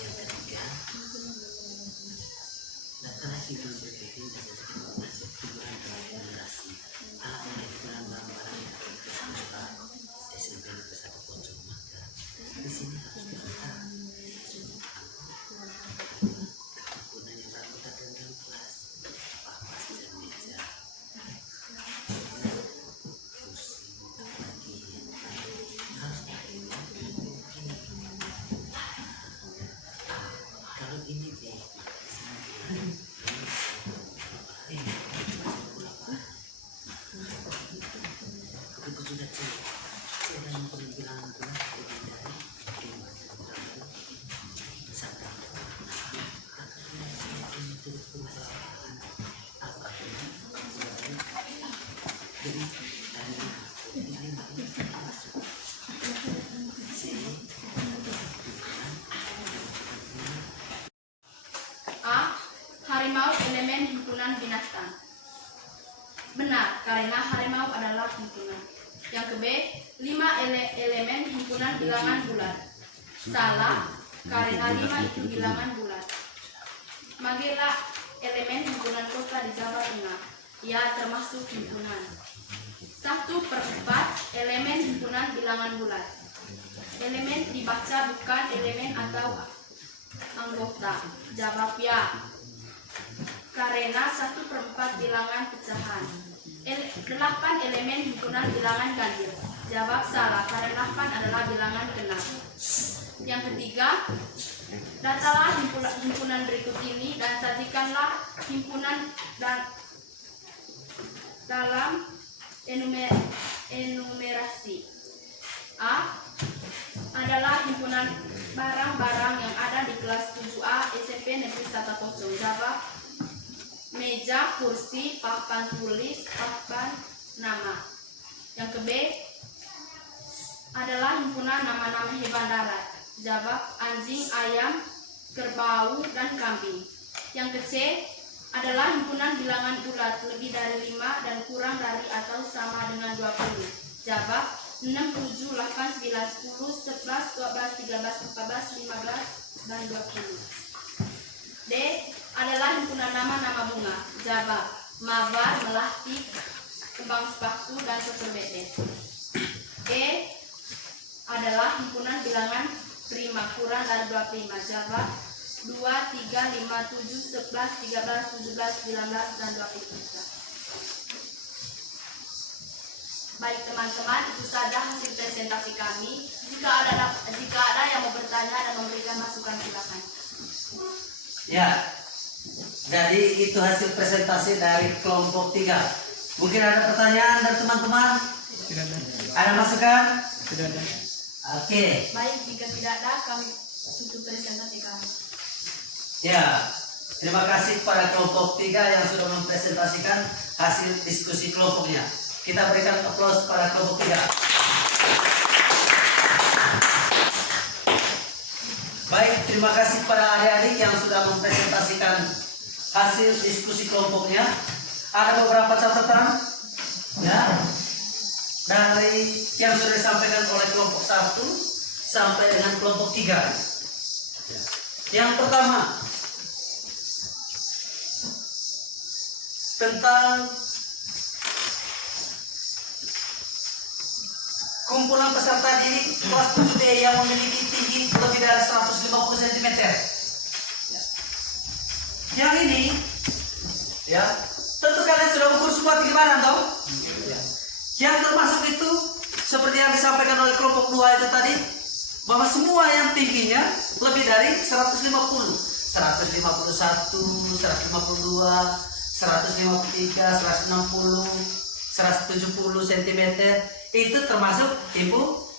Yang ketiga, datalah hidup berpikir dan jadi masuk tujuan dalam generasi. Alat yang digunakan barang-barang yang terkesan SMP Negeri 1 Pojok Maka. Di sini harus diantar kemudian yang beranggota dalam kelas, papas dan meja, kursi, lagi harus kalau ini deh begitu juga cek dan penghilangan pun lebih dari 5 tahun sampai karena saya itu perusahaan apa jadi dari 5 masuk sini. A. Harimau elemen himpunan binatang. Benar, karena harimau adalah himpunan. Yang ke B, 5 elemen himpunan bilangan bulat. Salah, karena 5 itu bilangan bulat. Magela elemen himpunan kota di Jawa Tengah. Ya, termasuk himpunan. 1/4 elemen himpunan bilangan bulat. Elemen dibaca bukan elemen atau anggota. Jawab ya. Karena 1/4 bilangan pecahan. 8 elemen himpunan bilangan ganjil. Jawab salah, karena 8 adalah bilangan genap. Yang ketiga, datalah himpunan berikut ini dan sajikanlah himpunan dalam enumerasi. A. Adalah himpunan barang-barang yang ada di kelas 7A SMP Negeri 1 Pojok. Jawab meja, kursi, papan tulis, papan nama. Yang ke B, adalah himpunan nama-nama hewan darat. Jawab anjing, ayam, kerbau, dan kambing. Yang ke C, adalah himpunan bilangan bulat lebih dari 5 dan kurang dari atau sama dengan 20. Jawab 6, 7, 8, 9, 10, 11, 12, 13, 14, 15, dan 20. D. Adalah himpunan nama-nama bunga. Jawab mawar, melati, kembang sepatu, dan sesebete. E. Adalah himpunan bilangan prima kurang dari 25. Jawab 2, 3, 5, 7, 11, 13, 17, 19, dan 23. Baik teman-teman, itu saja hasil presentasi kami. Jika ada yang mau bertanya dan memberikan masukan, silakan. Ya, jadi itu hasil presentasi dari kelompok 3. Mungkin ada pertanyaan dari teman-teman? Tidak ada. Ada masukan? Tidak ada. Oke. Baik, jika tidak ada, kami tutup presentasi kami. Ya, terima kasih kepada kelompok 3 yang sudah mempresentasikan hasil diskusi kelompoknya. Kita berikan aplaus pada kelompok 3. Baik, terima kasih pada adik-adik yang sudah mempresentasikan hasil diskusi kelompoknya. Ada beberapa catatan ya dari yang sudah disampaikan oleh kelompok 1 sampai dengan kelompok 3. Yang pertama, tentang kumpulan peserta didik kelas 7D yang memiliki tinggi lebih dari 150 cm. Yang ini, ya, tentu kalian sudah ukur semua tinggi badan, toh? Yang termasuk itu seperti yang disampaikan oleh kelompok 2 itu tadi, bahwa semua yang tingginya lebih dari 150, 151, 152, 153, 160, 170 cm itu termasuk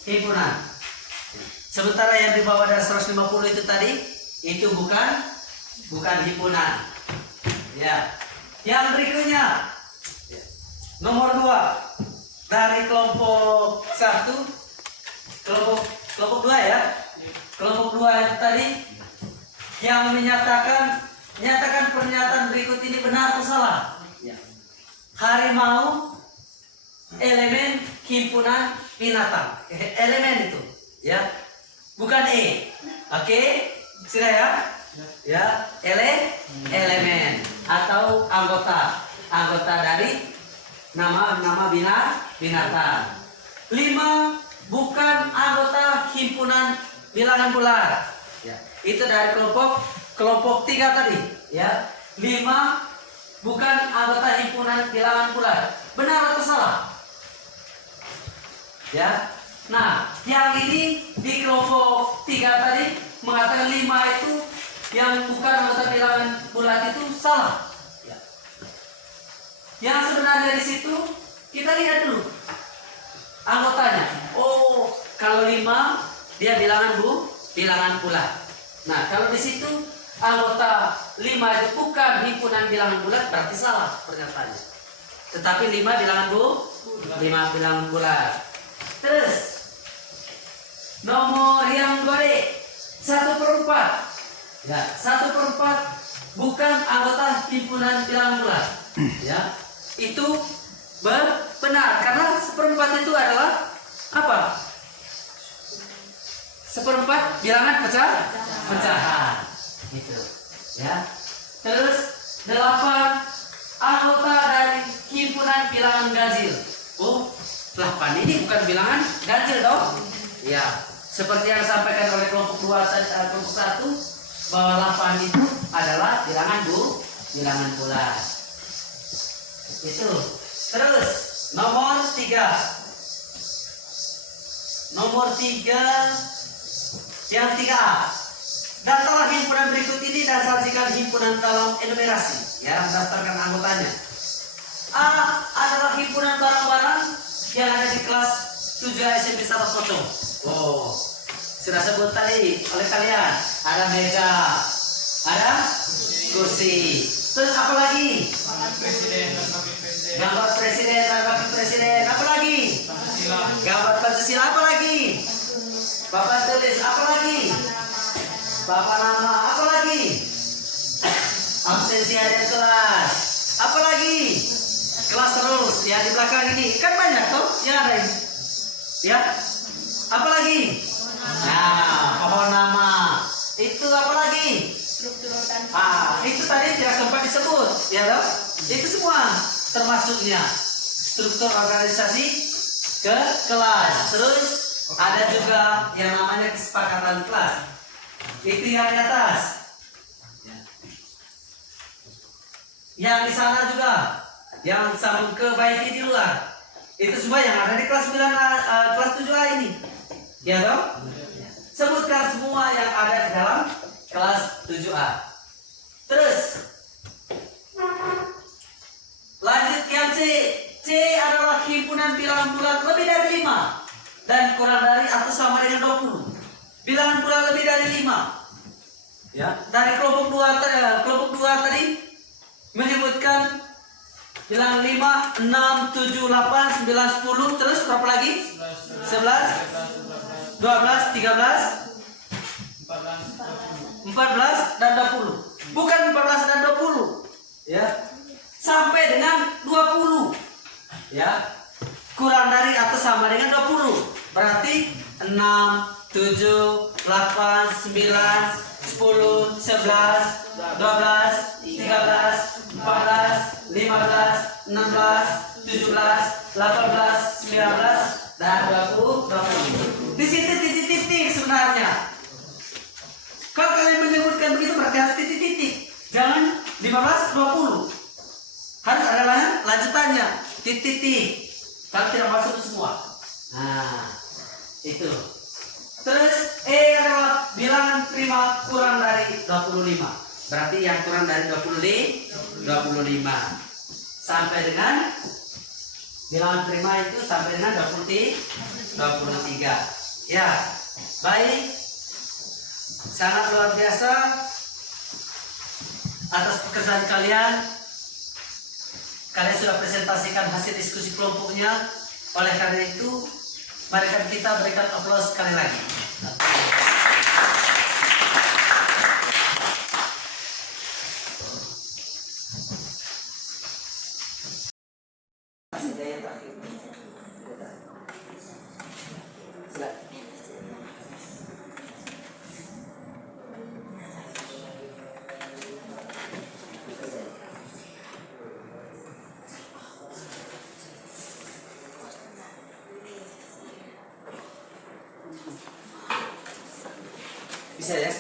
himpunan. Sementara yang di bawah dari 150 itu tadi itu bukan himpunan. Ya. Yang berikutnya nomor 2 dari kelompok 1, kelompok 2 ya. Kelompok 2 itu tadi yang menyatakan pernyataan berikut ini benar atau salah? Ya. Harimau elemen himpunan binatang. Elemen itu, ya. Bukan E. Oke? Sudah ya? Ya, elemen atau anggota dari nama binatang. 5 bukan anggota himpunan bilangan bulat. Ya, itu dari kelompok 3 tadi. Ya, 5 bukan anggota himpunan bilangan bulat. Benar atau salah? Ya. Nah, yang ini di kelompok 3 tadi mengatakan 5 itu yang bukan anggota bilangan bulat itu salah. Ya. Yang sebenarnya di situ kita lihat dulu anggotanya. Oh, kalau 5 dia bilangan bulat. Nah, kalau di situ anggota 5 itu bukan himpunan bilangan bulat, berarti salah pernyataannya. Tetapi 5 bilangan bulat. Terus nomor yang 2D 1/4. Ya, 1/4 bukan anggota himpunan bilangan bulat. Ya, itu benar karena 1/4 itu adalah apa? 1/4 bilangan pecahan. Gitu. Ya. Terus 8 anggota dari himpunan bilangan ganjil. Oh, 8 ini bukan bilangan ganjil dong. Ya, seperti yang disampaikan oleh kelompok 2 kelompok 1 bahwa 8 itu adalah bilangan bulat. Itu. Terus nomor 3. Nomor 3 yang 3A. Daftarlah himpunan berikut ini dan sajikan himpunan dalam enumerasi ya berdasarkan anggotanya. A adalah himpunan barang-barang yang ada di kelas 7 SMP Sahabat Pocong. Oh, sudah sebut tadi oleh kalian. Ada meja, ada kursi. Terus apa lagi? Gambar presiden dan wakil presiden. Apa lagi? Gambar Pancasila. Apa lagi? Papan tulis. Apa lagi? Papan nama. Apa lagi? Absensi harian kelas. Apa lagi? Kelas rules ya di belakang ini. Kan banyak tuh. Ya ada ini. Ya. Apa lagi? Nah, pohon nama. Itu apa lagi? Struktur organisasi. Itu tadi tidak sempat disebut, ya dong? Itu semua termasuknya struktur organisasi ke kelas. Terus ada juga yang namanya kesepakatan kelas. Itu yang di atas. Yang di sana juga, yang sambung ke wifi di luar. Itu semua yang ada di kelas 9 kelas 7A ini. Ya dong? Sebutkan semua yang ada di dalam kelas 7A. Terus lanjut yang C. C adalah himpunan bilangan bulat lebih dari 5 dan kurang dari atau sama dengan 20. Bilangan bulat lebih dari 5. Ya, dari kelompok 2 tadi menyebutkan bilangan 5, 6, 7, 8, 9, 10, terus berapa lagi? 11, 12, 13, 14 dan 20. Bukan 14 dan 20. Ya. Sampai dengan 20. Ya. Kurang dari atau sama dengan 20. Berarti 6, 7, 8, 9, 10, 11, 12, 13, 14, 15, 16, 17, 18, 19 dan 20. Di situ titik-titik sebenarnya. Kalau kalian menyebutkan begitu berarti harus titik-titik. Jangan 15, 20. Harus ada lanjutannya. Titik-titik. Kalau tidak masuk ke semua. Nah, itu. Terus E adalah bilangan prima kurang dari 25. Berarti yang kurang dari 25. Sampai dengan bilangan prima itu sampai dengan 23. Ya, baik. Sangat luar biasa atas pekerjaan kalian. Kalian sudah presentasikan hasil diskusi kelompoknya. Oleh karena itu, mari kita berikan aplaus sekali lagi. Bisa ya?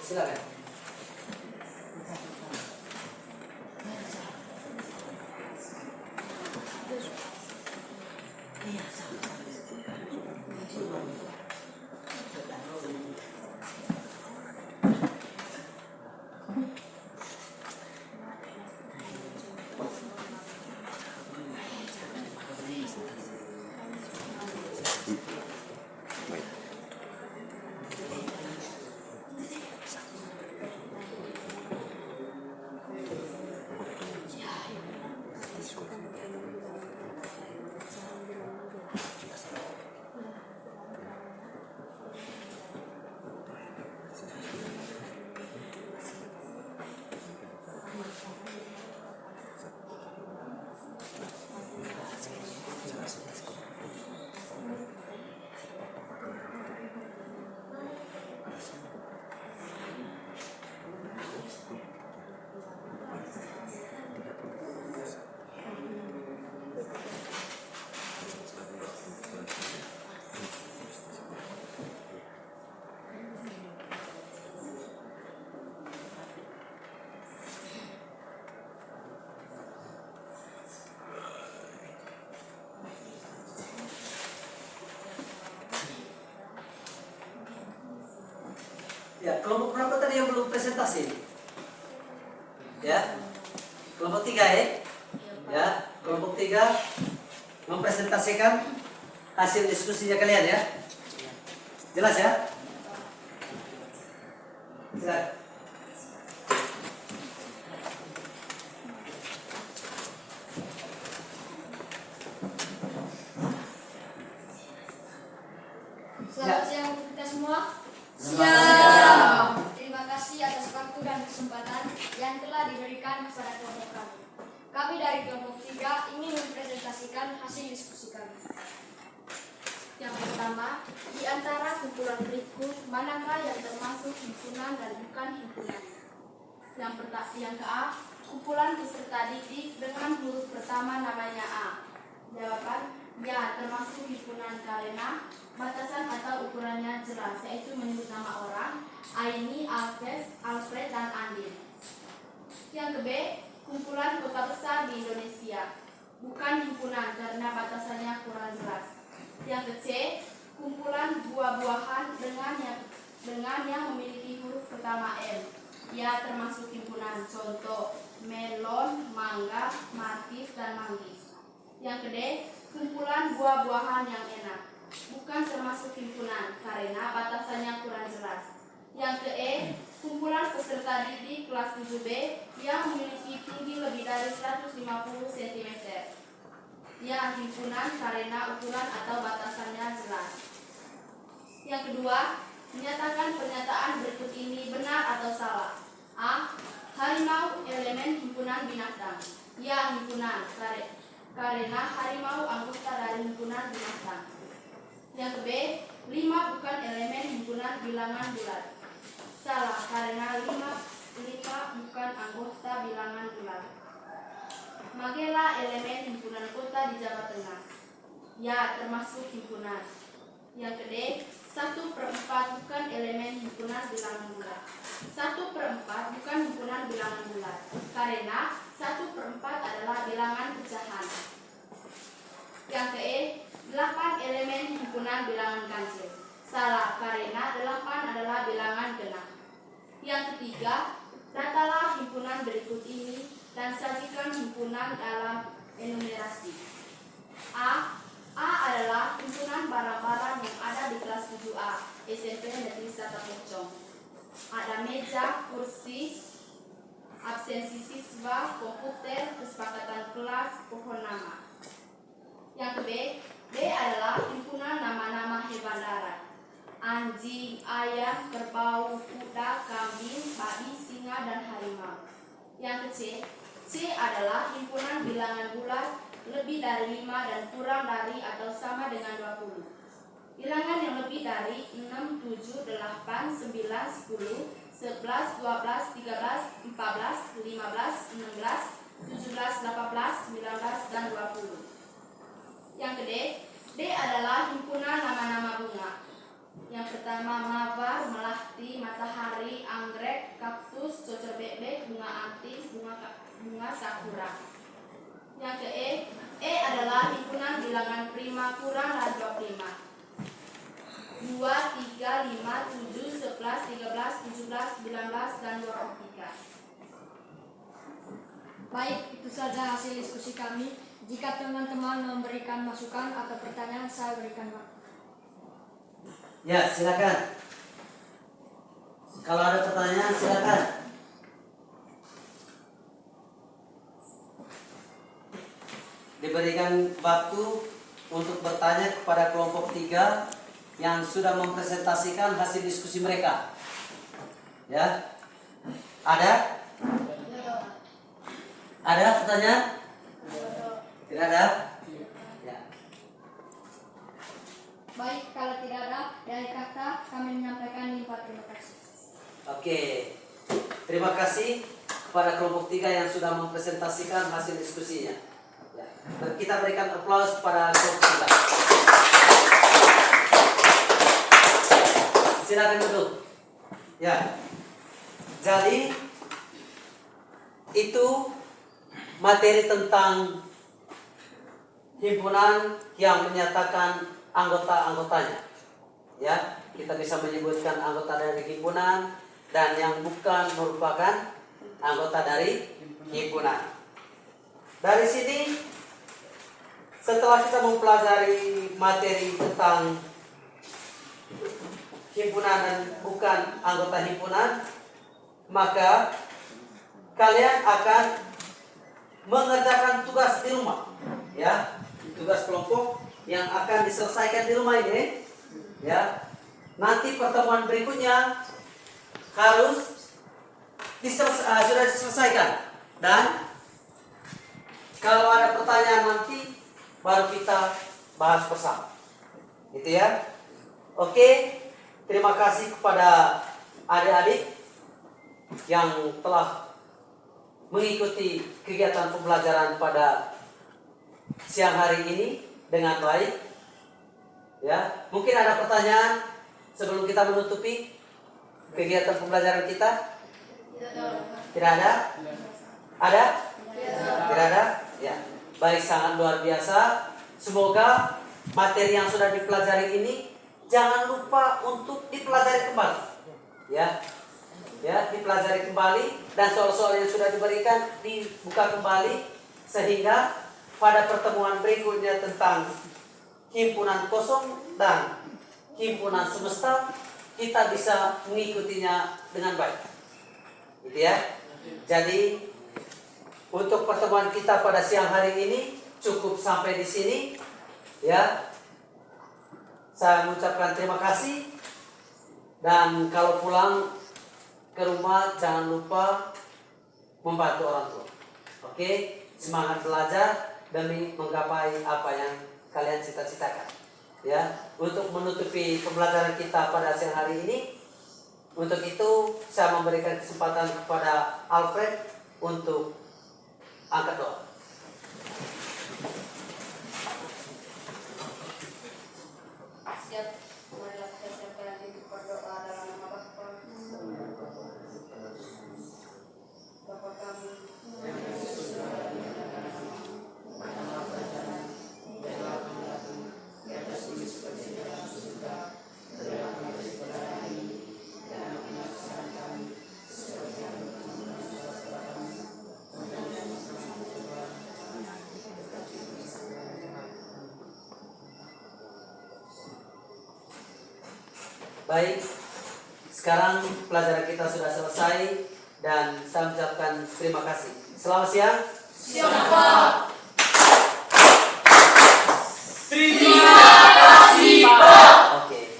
Silakan. Ya, kelompok berapa tadi yang belum presentasi? Ya, kelompok 3 ya? Ya, kelompok 3 mempresentasikan hasil diskusinya kalian ya? Jelas ya? Silakan. Selamat siang untuk kita semua. Siap. Terima kasih atas waktu dan kesempatan yang telah diberikan kepada kelompok kami. Kami dari kelompok 3 ingin mempresentasikan hasil diskusi kami. Yang pertama, di antara kumpulan berikut, manakah yang termasuk himpunan dan bukan himpunan? Yang ke A, kumpulan peserta didik dengan huruf pertama namanya A. Jawaban, ya, termasuk himpunan karena batasan atau ukurannya jelas, yaitu menyebut nama orang, Aini, Alfred, dan Andin. Yang ke B, kumpulan kota besar di Indonesia, bukan himpunan karena batasannya kurang jelas. Yang ke C, kumpulan buah-buahan dengan yang memiliki huruf pertama M. Ya, termasuk himpunan. Contoh, melon, mangga, markis, dan manggis. Yang ke D, kumpulan buah-buahan yang enak, bukan termasuk himpunan karena batasannya kurang jelas. Yang ke E, kumpulan peserta didik kelas 7B yang memiliki tinggi lebih dari 150 cm. Ya, himpunan karena ukuran atau batasannya jelas. Yang kedua, menyatakan pernyataan berikut ini benar atau salah. A. Harimau elemen himpunan binatang. Ya, himpunan karena harimau anggota dari himpunan binatang. Yang ke B, 5 bukan elemen himpunan bilangan bulat. Salah, karena 5 bukan anggota bilangan bulat. Magela elemen himpunan kota di Jawa Tengah. Ya, termasuk himpunan. Yang ke D, 1/4 bukan elemen himpunan bilangan bulat. 1/4 bukan himpunan bilangan bulat karena 1/4 adalah bilangan pecahan. Yang ke E, 8 elemen himpunan bilangan ganjil. Salah, karena 8 adalah bilangan genap. Yang ketiga, datalah himpunan berikut ini dan sajikan himpunan dalam enumerasi. A adalah himpunan barang-barang yang ada di kelas 7A SMP Negeri Satapocong. Ada meja, kursi, absensi siswa, komputer, kesepakatan kelas, pohon nama. Yang ke B adalah himpunan nama-nama hewan darat. Anjing, ayam, kerbau, kuda, kambing, babi, singa, dan harimau. Yang ke C adalah himpunan bilangan bulat lebih dari 5 dan kurang dari atau sama dengan 20. Bilangan yang lebih dari 6, 7, 8, 9, 10, 11, 12, 13, 14, 15, 16, 17, 18, 19, dan 20. Yang ke D. D adalah himpunan nama-nama bunga. Yang pertama mawar, melati, matahari, anggrek, kaktus, cocor bebek, bunga antis, bunga sakura. Yang ke E. E adalah himpunan bilangan prima kurang dari 25. 2, 3, 5, 7, 11, 13, 17, 19, dan 23. Baik, itu saja hasil diskusi kami. Jika teman-teman memberikan masukan atau pertanyaan, saya berikan waktu. Ya, silakan. Kalau ada pertanyaan, silakan. Diberikan waktu untuk bertanya kepada kelompok 3 yang sudah mempresentasikan hasil diskusi mereka. Ya, ada? Ada pertanyaan? Tidak ada? Ya. Baik, kalau tidak ada, dari kata kami menyampaikan limpah terima kasih. Oke, terima kasih kepada kelompok 3 yang sudah mempresentasikan hasil diskusinya. Ya. Dan kita berikan aplaus kepada kelompok 3. Silakan duduk. Ya, jadi itu materi tentang himpunan yang menyatakan anggota-anggotanya. Ya, kita bisa menyebutkan anggota dari himpunan dan yang bukan merupakan anggota dari himpunan. Dari sini, setelah kita mempelajari materi tentang himpunan dan bukan anggota himpunan, maka kalian akan mengerjakan tugas di rumah, ya, tugas kelompok yang akan diselesaikan di rumah ini, ya. Nanti pertemuan berikutnya harus sudah diselesaikan, dan kalau ada pertanyaan nanti baru kita bahas bersama, gitu ya. Oke. Terima kasih kepada adik-adik yang telah mengikuti kegiatan pembelajaran pada siang hari ini dengan baik. Ya, mungkin ada pertanyaan sebelum kita menutupi kegiatan pembelajaran kita? Tidak ada? Ada? Tidak ada? Ya. Baik, sangat luar biasa. Semoga materi yang sudah dipelajari ini jangan lupa untuk dipelajari kembali, ya, dipelajari kembali, dan soal-soal yang sudah diberikan dibuka kembali sehingga pada pertemuan berikutnya tentang himpunan kosong dan himpunan semesta kita bisa mengikutinya dengan baik, gitu ya. Jadi untuk pertemuan kita pada siang hari ini cukup sampai di sini, ya. Saya mengucapkan terima kasih, dan kalau pulang ke rumah jangan lupa membantu orang tua. Oke, semangat belajar demi menggapai apa yang kalian cita-citakan. Ya, untuk menutupi pembelajaran kita pada siang hari ini, untuk itu saya memberikan kesempatan kepada Alfred untuk angkat doa. Marilah kita siapkan diri berdoa dalam nama Bapa, Bapa kami. Baik, sekarang pelajaran kita sudah selesai dan saya mengucapkan terima kasih. Selamat siang. Siapa? Terima kasih, Pak. Oke.